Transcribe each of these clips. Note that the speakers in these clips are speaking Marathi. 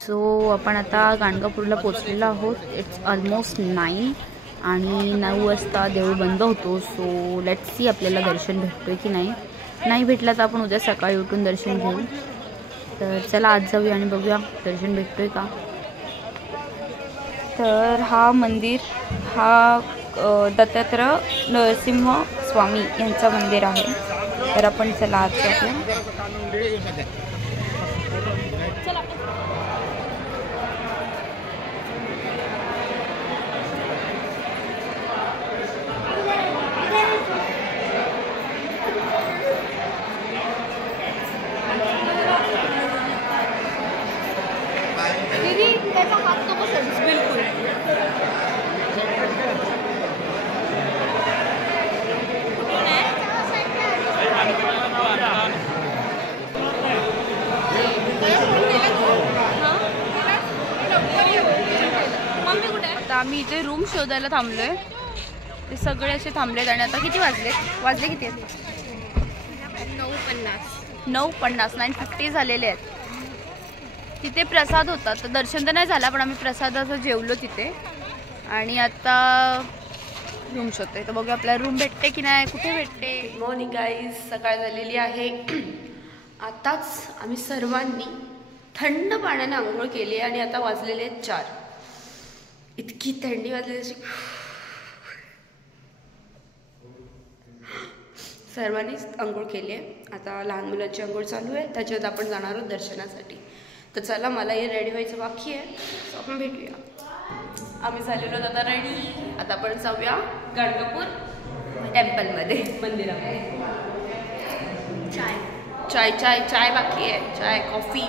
सो आपण आता गाणगापूरला पोचलेलो आहोत. इट्स ऑलमोस्ट 9 आणि 9 वाजता देऊळ बंद होतो. सो लेट्स सी आपल्याला दर्शन भेटतोय की नाही भेटला तर आपण उद्या सकाळी उठून दर्शन घेऊ. तर चला आज जाऊया आणि बघूया दर्शन भेटतोय का. तर हा मंदिर हा दत्तात्रय नरसिंह स्वामी यांचं मंदिर आहे. तर आपण चला आज जाऊया. आम्ही इथे रूम शोधायला थांबलोय. ते सगळे असे थांबलेत आणि आता किती वाजले किती आहेत? 9:50 9:50 झालेले आहेत. तिथे प्रसाद होता तर दर्शन तर नाही झाला पण आम्ही प्रसादाचं जेवलो तिथे आणि आता रूम शोधतोय. तर बघूया आपल्याला रूम भेटते की नाही, कुठे भेटते. गुड मॉर्निंग गाईज, सकाळ झालेली आहे. आताच आम्ही सर्वांनी थंड पाण्याने आंघोळ केली आणि आता वाजलेले आहेत 4. इतकी थंडी वाजली जशी. सर्वांनी आंघोळ केली आहे. आता लहान मुलांची आंघोळ चालू आहे. त्याच्यात आपण जाणार आहोत दर्शनासाठी. तर चला मला हे रेडी व्हायचं बाकी आहे. आपण भेटूया. आम्ही झालेलो आता रेडी. आता आपण जाऊया गाणगापूर टेम्पलमध्ये, मंदिरामध्ये. चाय चाय चाय बाकी आहे. चाय कॉफी.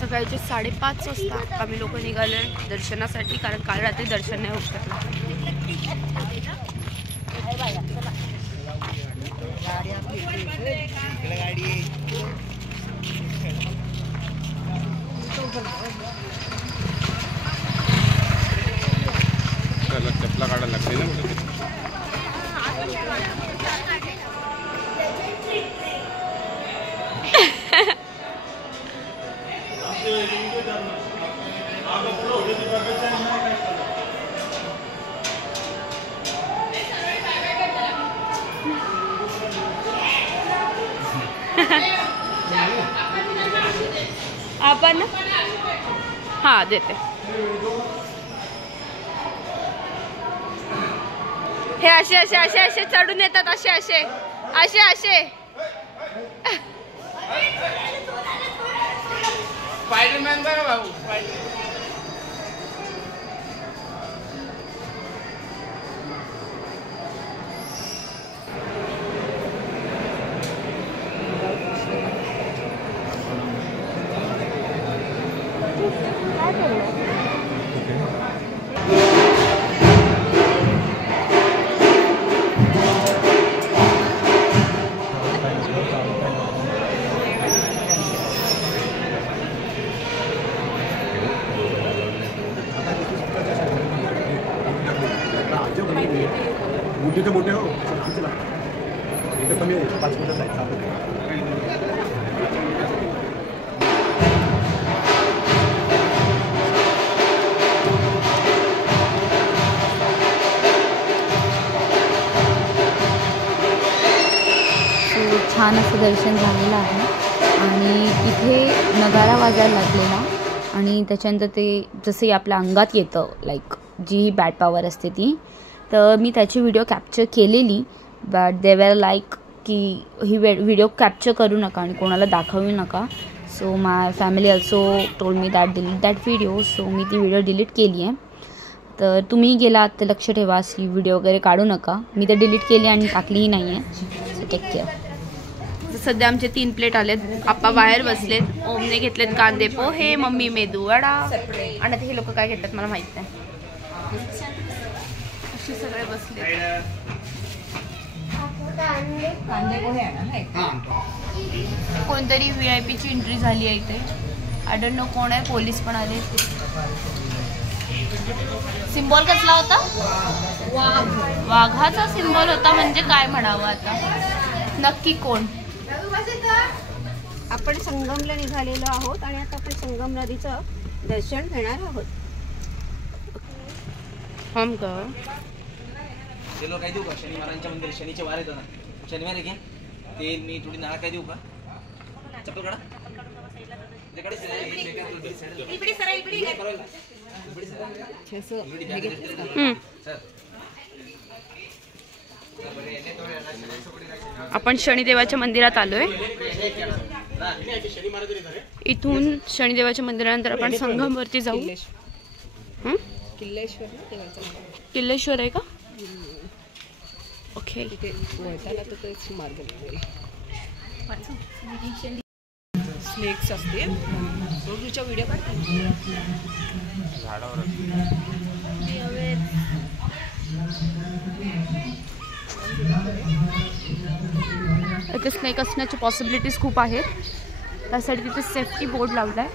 सकाळचे 5:30 वाजता आम्ही लोक निघालोय दर्शनासाठी, कारण काल रात्री दर्शन नाही होऊ शकलं. चपला काढायला लागते ना. आपण हा देते. हे असे असे असे असे चढून येतात. असे असे असे असे स्पायडरमॅन बघा भाऊ. मोठे मोठे हो इथं कमी आहे. 5 मिनिटं आहे. छान असं दर्शन झालेलं आहे आणि इथे नगारा वाजायला लागलेला आणि त्याच्यानंतर ते जसं आपल्या अंगात येतं, लाईक जी बॅड पॉवर असते ती. तर मी त्याची व्हिडिओ कॅप्चर केलेली, बट दे वर लाईक की ही व्हिडिओ कॅप्चर करू नका आणि कोणाला दाखवू नका. So my family also told me that delete that video. So मी ती व्हिडिओ डिलीट केली आहे. तर तुम्ही गेलात तर लक्ष ठेवा, ही व्हिडिओ वगैरे काढू नका. मी तर डिलीट केली आणि टाकलीही नाही आहे. So take care. सध्या आमचे 3 प्लेट आलेत. आप्पा बाहेर बसलेत. ओमने घेतलेत कांदे पोहे, मम्मी मेदू वडा आणि आता हे लोक काय घेतात मला माहित नाही. असे सगळे बसले. कोणतरी VIP ची एंट्री झाली आहे इथे. आय डोंट नो कोण आहे. पोलीस पण आले. सिम्बॉल कसला होता? वाघाचा सिम्बॉल होता. म्हणजे काय म्हणावं आता, नक्की कोण? आपण संगमला निघालेलो आहोत आणि आता आपण संगम नदीचं दर्शन घेणार आहोत. हम का तेल काय देऊ का? शनिवारांच्या मंदिर शनीचे वार येतो ना, शनिवार आहे घ्या. तेल मी थोडी नाळा काय देऊ का? चप्पल काढा. आपण शनिदेवाच्या मंदिरात आलोय. इथून शनिदेवाच्या मंदिरानंतर आपण संगमवरती जाऊ. किल्लेश्वर आहे का? ओके. स्नेक्स असते. रोजूच्या व्हिडिओ काढतात. इथे स्नेक असण्याची पॉसिबिलिटीज खूप आहेत. त्यासाठी तिथे सेफ्टी बोर्ड लावलाय.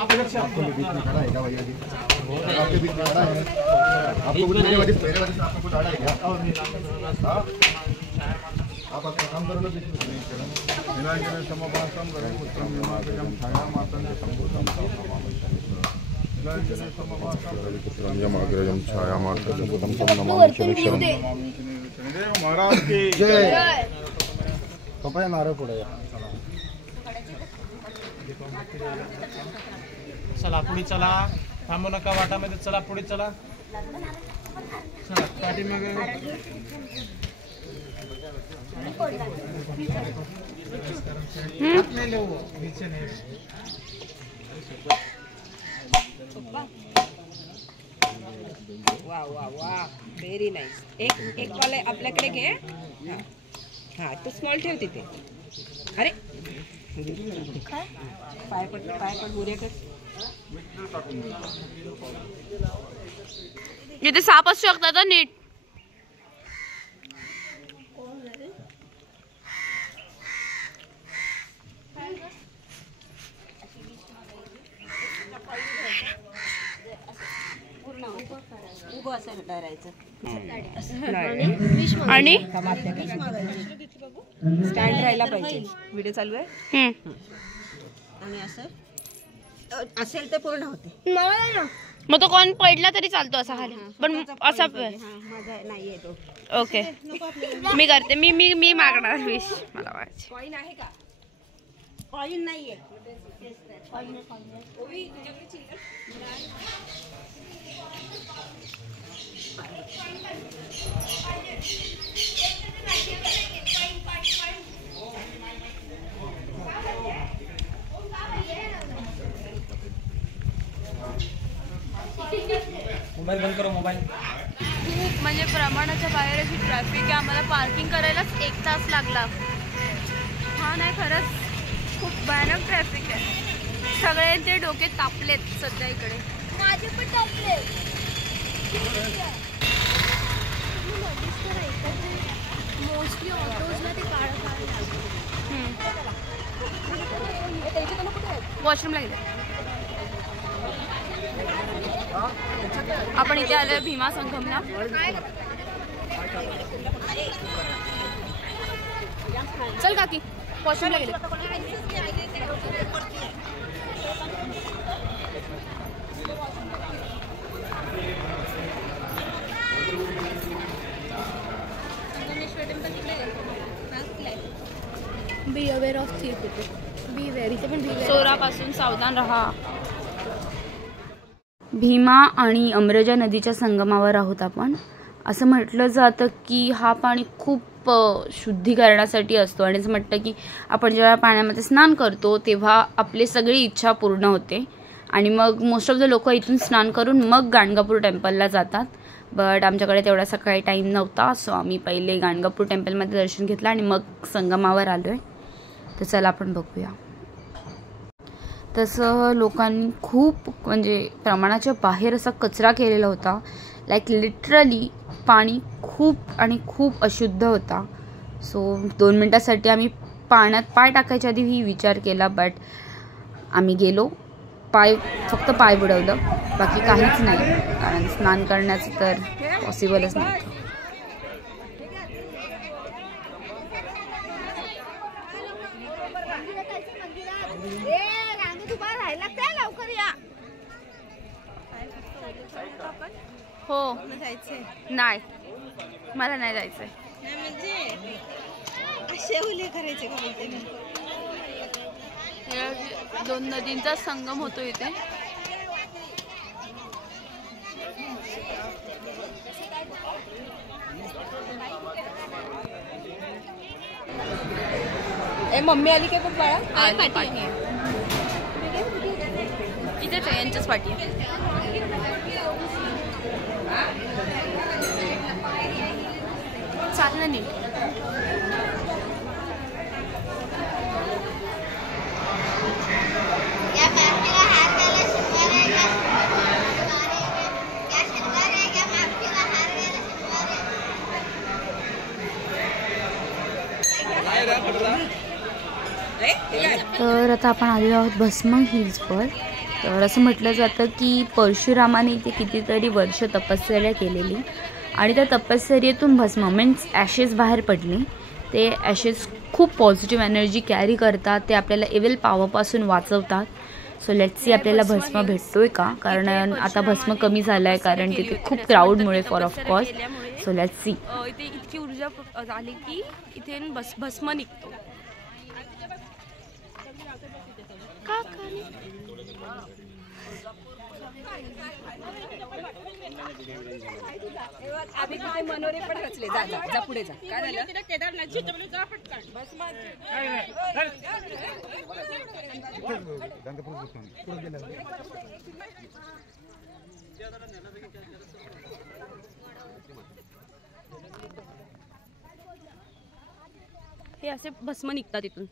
आपके बीच में खड़ा है क्या भैया जी? आपके बीच में खड़ा है. आपको कुछ मेरे वाली आपको कुछ आड़ा है क्या? आप अपना काम करो ना. विनायकने समवासम करें उत्तम विमाकजम छाया मातंग संभूतम विनायकने समवासम यमाग्रजम छाया मातंग संभूतम नमामि शनिदेव महाराज की जय. पप्पा मारो पुढे. चला पुढे चला. थांबू नका वाटामध्ये. चला पुढे चला. चला पाठीमागे. वा वा वा व्हेरी नाईस. एक वाला आपल्याकडे घे. हा तो स्मॉल ठेव तिथे. अरे पायपट बुऱ्या कर. इथे साप असू शकतात नीट. उभं असं धरायचं. आणि स्टँड राहायला पाहिजे. व्हिडिओ चालू आहे. आणि असं असेल तर पूर्ण होते. मग तो कोण पडला तरी चालतो असा खाली. पण असा माझा नाहीये तो. ओके मी करते. मी मागणार विश. मला वाटते कॉइन आहे का? कॉइन नाहीये. मोबाईल बंद करो. मोबाईल खूप म्हणजे प्रमाणाच्या बाहेर अशी ट्रॅफिक आहे. आम्हाला पार्किंग करायलाच 1 तास लागला. हा नाही खरंच खूप भयानक ट्रॅफिक आहे. सगळे ते डोके तापलेत सध्या इकडे. माझे पण तापले. मोस्टली ऑटोजला ते काळं वॉशरूमला गेले. आपण इथे आलोय भीमा संगमला. चल काकी वॉशरूमला गेले. Be aware of theatre. Beware. इथे पण चोरापासून सावधान राहा. भीमा आणि अमरजा नदीच्या संगमावर आहोत आपण. असं म्हटलं जातं की हा पाणी खूप शुद्धीकरणासाठी असतो आणि असं म्हटतं की आपण जेव्हा पाण्यामध्ये स्नान करतो तेव्हा आपली सगळी इच्छा पूर्ण होते. आणि मग मोस्ट ऑफ द लोक इथून स्नान करून मग गाणगापूर टेम्पलला जातात. बट आमच्याकडे तेवढा सकाळी टाईम नव्हता, सो आम्ही पहिले गाणगापूर टेम्पलमध्ये दर्शन घेतलं आणि मग संगमावर आलो आहे. तर चला आपण बघूया. तसं लोकांनी खूप म्हणजे प्रमाणाच्या बाहेर असा कचरा केलेला होता. लाईक लिटरली पाणी खूप आणि खूप अशुद्ध होता. सो 2 मिनटासाठी आम्ही पाण्यात पाय टाकायच्या आधी विचार केला, बट आम्ही गेलो. फक्त पाय बुडवलं, बाकी काहीच नाही, कारण स्नान करण्याचं तर पॉसिबलच नव्हतं. हो नाही, मला नाही जायचंय. दोन नदींचा संगम होतो इथे. मम्मी आली काय बाळा? इथेच आहे, यांच्याच पाठी. चाललं नीट. तर आता आपण आलेलो आहोत भस्म हिल्सवर. तर असं म्हटलं जातं की परशुरामाने इथे कितीतरी वर्ष तपश्चर्या केलेली आणि त्या तपश्चर्येतून भस्म मीन्स ॲशेस बाहेर पडले. ते ॲशेस खूप पॉझिटिव्ह एनर्जी कॅरी करतात, ते आपल्याला इव्हिल पॉवरपासून वाचवतात. सो लेट्स सी आपल्याला भस्म भेटतोय का, कारण आता भस्म कमी झालं आहे, कारण तिथे खूप क्राऊडमुळे for of course. So let's see. इथे इतकी ऊर्जा आली की इथे भस्म निघतो. आम्ही कुठे मनोरे पण रचले. जा जा जा पुढे जा. काय झालं? हे असे भस्म निघतात इथून.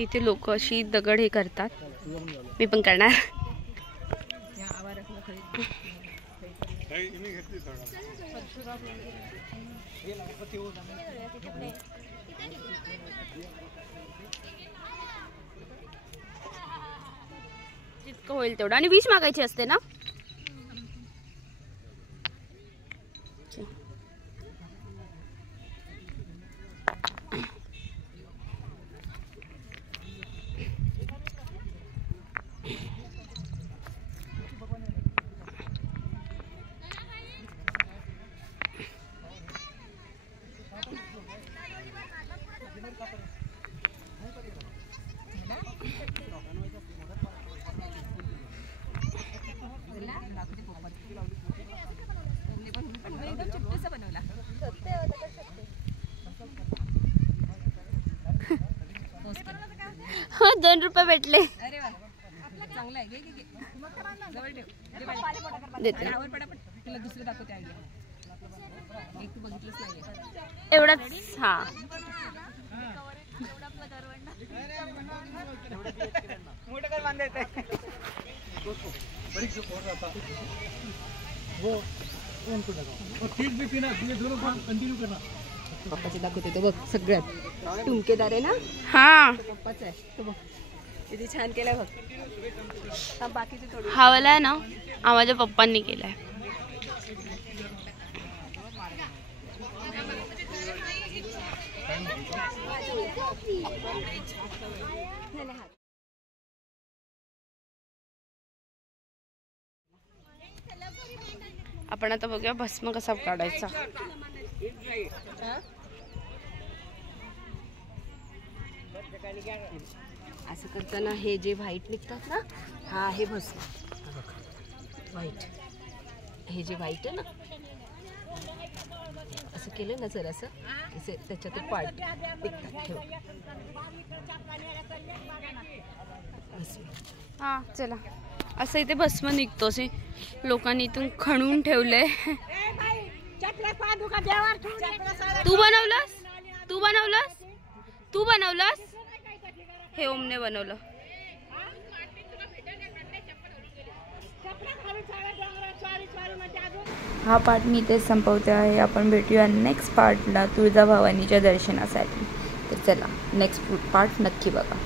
इथे लोक अशी दगड हे करतात. मी पण करणार. जितकं होईल तेवढं. आणि विष मागायची असते ना. हो 2 रुपये भेटले. देते एवढाच. हा पप्पाचे दाखवते तो बघ. सगळ्यात टुमकेदार आहे ना. हा पप्पाच आहे तो बघ. किती छान केलाय बघ. बाकीचे थोडी हा वाला आहे ना, हा माझ्या पप्पांनी केलाय. आपण आता बघूया भस्म कसा काढायचा. असं करताना हे जे व्हाईट निघतात ना, हा आहे भस्म. व्हाईट, हे जे व्हाईट आहे ना, असं केलं ना जर असं त्याच्यात पार्ट निघतात. ठेव. हा चला, असं इथे भस्म निघतो. असे लोकांनी इथून खणून ठेवलंय. तू बनवलंस? तू बनवलंस? तू बनवलंस? हे ओमने बनवलं. हा पार्ट मी इथेच संपवते आहे. आपण भेटूया नेक्स्ट पार्टला तुळजाभवानीच्या दर्शनासाठी. तर चला, नेक्स्ट पार्ट नक्की बघा.